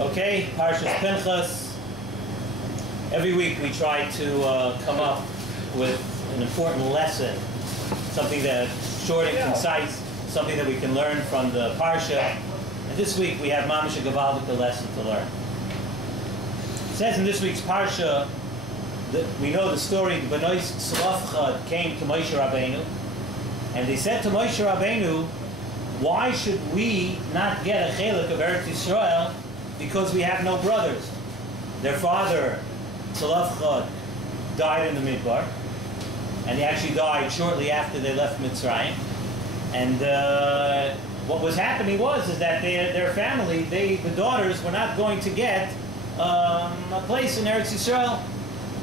Okay, Parshas Pinchos. Every week we try to come up with an important lesson, something that's short and concise, something that we can learn from the Parsha. And this week we have Mamash Gavaldik lesson to learn. It says in this week's Parsha that we know the story, the Bnei S.S.S came to Moshe Rabbeinu, and they said to Moshe Rabbeinu, why should we not get a chelik of Eretz Yisrael because we have no brothers? Their father, S.S.S, died in the Midbar, and he actually died shortly after they left Mitzrayim. And what was happening is that their family, the daughters, were not going to get a place in Eretz Yisrael.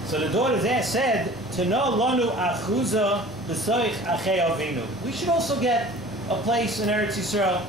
So the daughters said, "To know lanu achuza b'soich achei avinu." We should also get a place in Eretz Yisrael.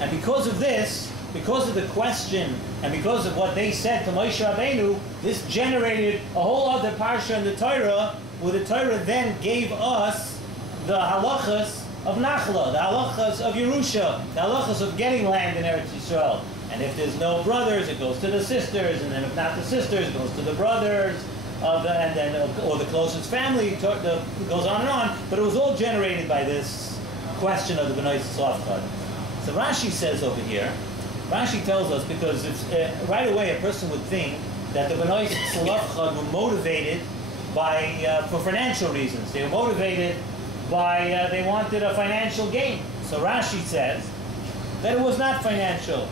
And because of this, because of the question, and because of what they said to Moshe Rabbeinu, this generated a whole other parsha in the Torah, where the Torah then gave us the halachas of Nachla, the halachas of Yerusha, the halachas of getting land in Eretz Yisrael. And if there's no brothers, it goes to the sisters, and then if not the sisters, it goes to the brothers, or the closest family. It goes on and on. But it was all generated by this question of the Bnei S.S. So Rashi says over here, Rashi tells us, because it's, right away a person would think that the Bnei S.S. were motivated by for financial reasons. They were motivated by they wanted a financial gain. So Rashi says that it was not financial.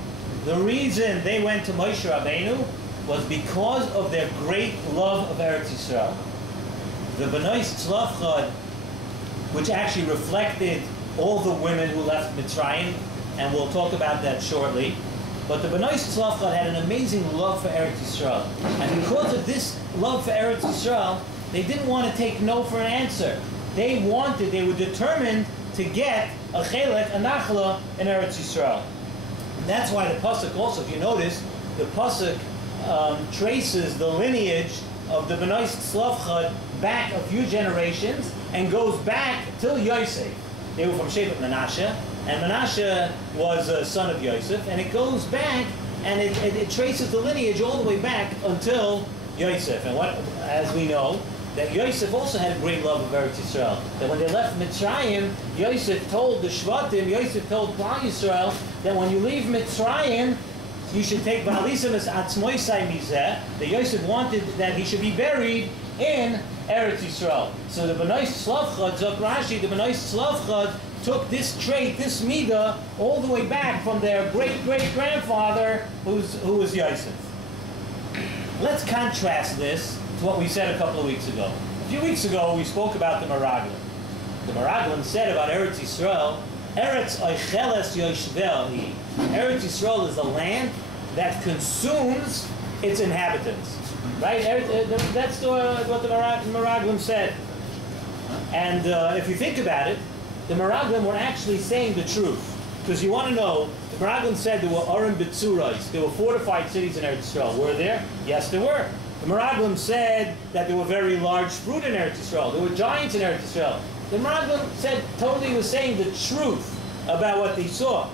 The reason they went to Moshe Rabbeinu was because of their great love of Eretz Yisrael. The Bnei S.S, which actually reflected all the women who left Mitzrayim, and we'll talk about that shortly. But the Bnei S.S had an amazing love for Eretz Yisrael. And because of this love for Eretz Yisrael, they didn't want to take no for an answer. They were determined to get a chelek, a nachla in Eretz Yisrael. And that's why the pasuk also, if you notice, the pasuk traces the lineage of the Bnei S.S back a few generations and goes back till Yosef. They were from Shevet Menashe, and Menashe was a son of Yosef, and it goes back, and it traces the lineage all the way back until Yosef. And as we know, that Yosef also had a great love of Eretz Yisrael. That when they left Mitzrayim, Yosef told the Shvatim, Yosef told Klal Yisrael, that when you leave Mitzrayim, you should take V'alisavas Atzmoisai Mizeh, that Yosef wanted that he should be buried in Eretz Yisrael. So the Bnei S.S, Zok Rashi, the Bnei S.S took this trait, this midah, all the way back from their great-great-grandfather, who was Yosef. Let's contrast this to what we said a couple of weeks ago. A few weeks ago, we spoke about the Meraglim. The Meraglim said about Eretz Yisrael, Eretz Oicheles Yoshvel Hi. Eretz Yisrael is a land that consumes its inhabitants. Right? That's what the Meraglim said. And if you think about it, the Meraglim were actually saying the truth. Because you want to know, the Meraglim said there were Arim Betzurais, there were fortified cities in Eretz Yisrael. Were there? Yes, there were. The Meraglim said that there were very large fruit in Eretz Yisrael. There were giants in Eretz Yisrael. The Meraglim was saying the truth about what they saw.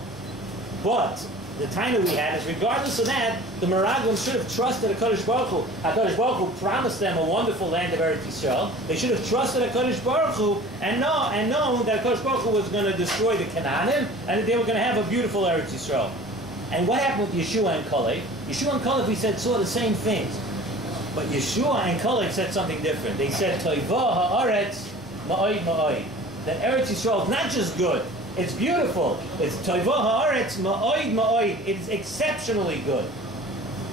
But the time that we had is, regardless of that, the Meraglim should have trusted HaKadosh Baruch Hu. HaKadosh Baruch Hu promised them a wonderful land of Eretz Yisrael. They should have trusted HaKadosh Baruch Hu and known that HaKadosh Baruch Hu was going to destroy the Canaanim and that they were going to have a beautiful Eretz Yisrael. And what happened with Yeshua and Kaleb? Yeshua and Kaleb, we said, saw the same things. But Yeshua and Kaleb said something different. They said, Toivah ha'aretz ma'oid ma'oid. That Eretz Yisrael is not just good, it's beautiful. It's Toivah ha'aretz ma'oid ma'oid. It's exceptionally good.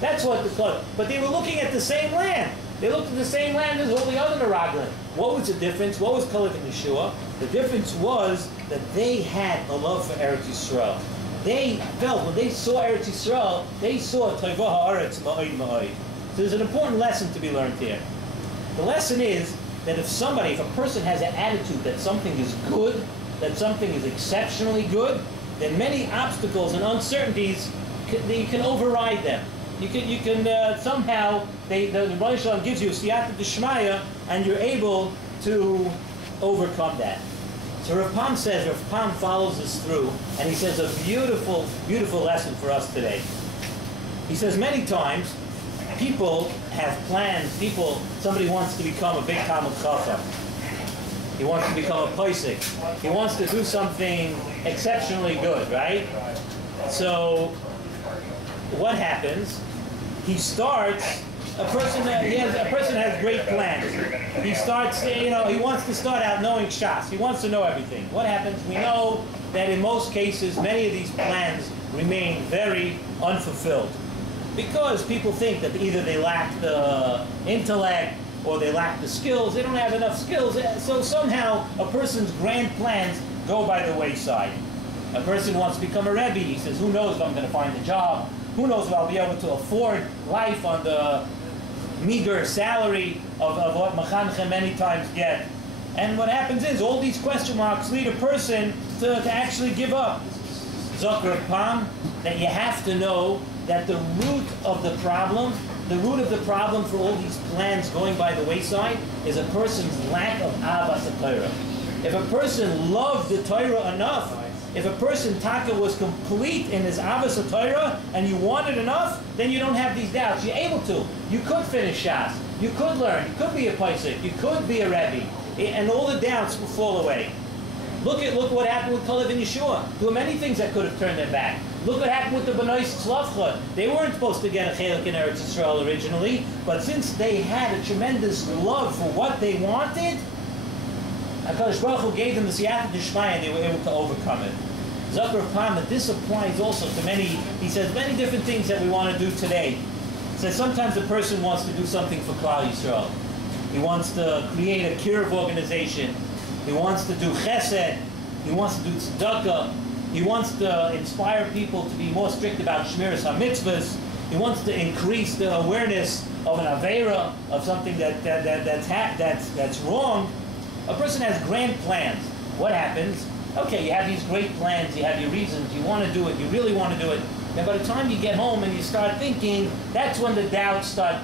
That's what the Kaleb. But they were looking at the same land. They looked at the same land as all the other Meraglim. What was the difference? What was Kaleb and Yeshua? The difference was that they had a love for Eretz Yisrael. They felt, when they saw Eretz Yisrael, they saw Toivah ha'aretz ma'oid ma'oid. So there's an important lesson to be learned here. The lesson is that if a person has an attitude that something is good, that something is exceptionally good, then many obstacles and uncertainties, you can override them. You can somehow, the Rebbe Shalom gives you a siyata d'shmaya, and you're able to overcome that. So Rav Pam says, Rav Pam follows us through, and he says a beautiful, beautiful lesson for us today. He says many times, people have plans. Somebody wants to become a big Talmud Chacham. He wants to become a Paisik. He wants to do something exceptionally good, right? So, what happens? He starts. A person has great plans. He starts, he wants to start out knowing Shas. He wants to know everything. What happens? We know that in most cases, many of these plans remain very unfulfilled because people think that either they lack the intellect or they lack the skills. They don't have enough skills. So somehow a person's grand plans go by the wayside. A person wants to become a Rebbe. He says, who knows if I'm going to find a job? Who knows if I'll be able to afford life on the meager salary of what Mechanchen many times get. And what happens is all these question marks lead a person to actually give up. Zokr Pam, that you have to know that the root of the problem for all these plans going by the wayside is a person's lack of Ahavas Torah. If a person loved the Torah enough, if a person taka was complete in his Ahavas Torah and you wanted enough, then you don't have these doubts. You're able to. You could finish Shas. You could learn. You could be a Paisik. You could be a Rebbe. And all the doubts will fall away. Look what happened with Kalev and Yeshua. There were many things that could have turned them back. Look what happened with the Bnei Tzlafcha. They weren't supposed to get a chelik in Eretz Yisrael originally, but since they had a tremendous love for what they wanted, HaKadosh Baruch Hu gave them the siyata d'shmaya and they were able to overcome it. Zakar Pam, that this applies also to he says many different things that we want to do today. He says sometimes a person wants to do something for Klal Yisrael. He wants to create a kiruv organization. He wants to do chesed. He wants to do tzedakah. He wants to inspire people to be more strict about shmiras hamitzvahs. He wants to increase the awareness of an aveira, of something that's wrong. A person has grand plans. What happens? Okay, you have these great plans, you have your reasons, you want to do it, you really want to do it. And by the time you get home and you start thinking, that's when the doubts start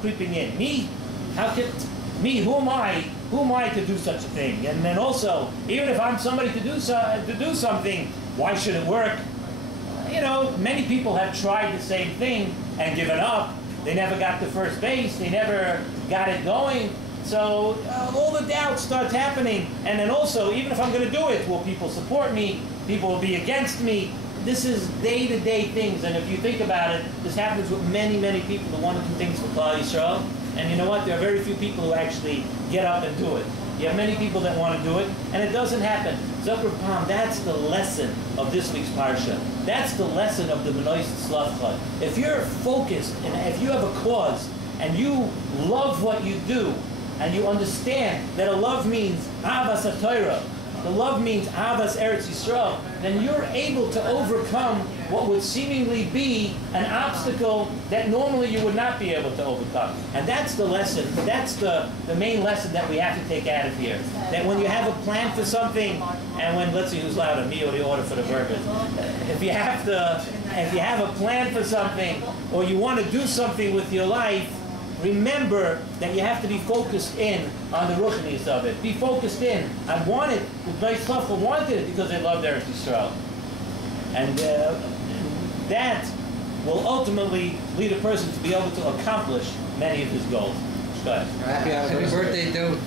creeping in. Me? Who am I? Who am I to do such a thing? And then also, even if I'm somebody to do something, why should it work? Many people have tried the same thing and given up. They never got to first base. They never got it going. So all the doubts start happening. And then also, even if I'm going to do it, will people support me? People will be against me. This is day-to-day things. And if you think about it, this happens with many, many people who want to do things for Klal Yisrael. And you know what? There are very few people who actually get up and do it. You have many people that want to do it, and it doesn't happen. Zakar Pam, that's the lesson of this week's parsha. That's the lesson of the Bnei Tzlafcha. If you're focused, and if you have a cause, and you love what you do, and you understand that a love means Ahavas HaTorah, the love means Ahavas Eretz Yisrael, then you're able to overcome what would seemingly be an obstacle that normally you would not be able to overcome. And that's the lesson. That's the main lesson that we have to take out of here. That when you have a plan for something, and when, let's see who's louder, me or the order for the bourbon. If you have a plan for something, or you want to do something with your life, remember that you have to be focused in on the ruchnius of it. Be focused in. I want it. The Bnei Tzlafcha wanted it because they loved Eretz Yisrael. And that will ultimately lead a person to be able to accomplish many of his goals. Happy birthday, dude.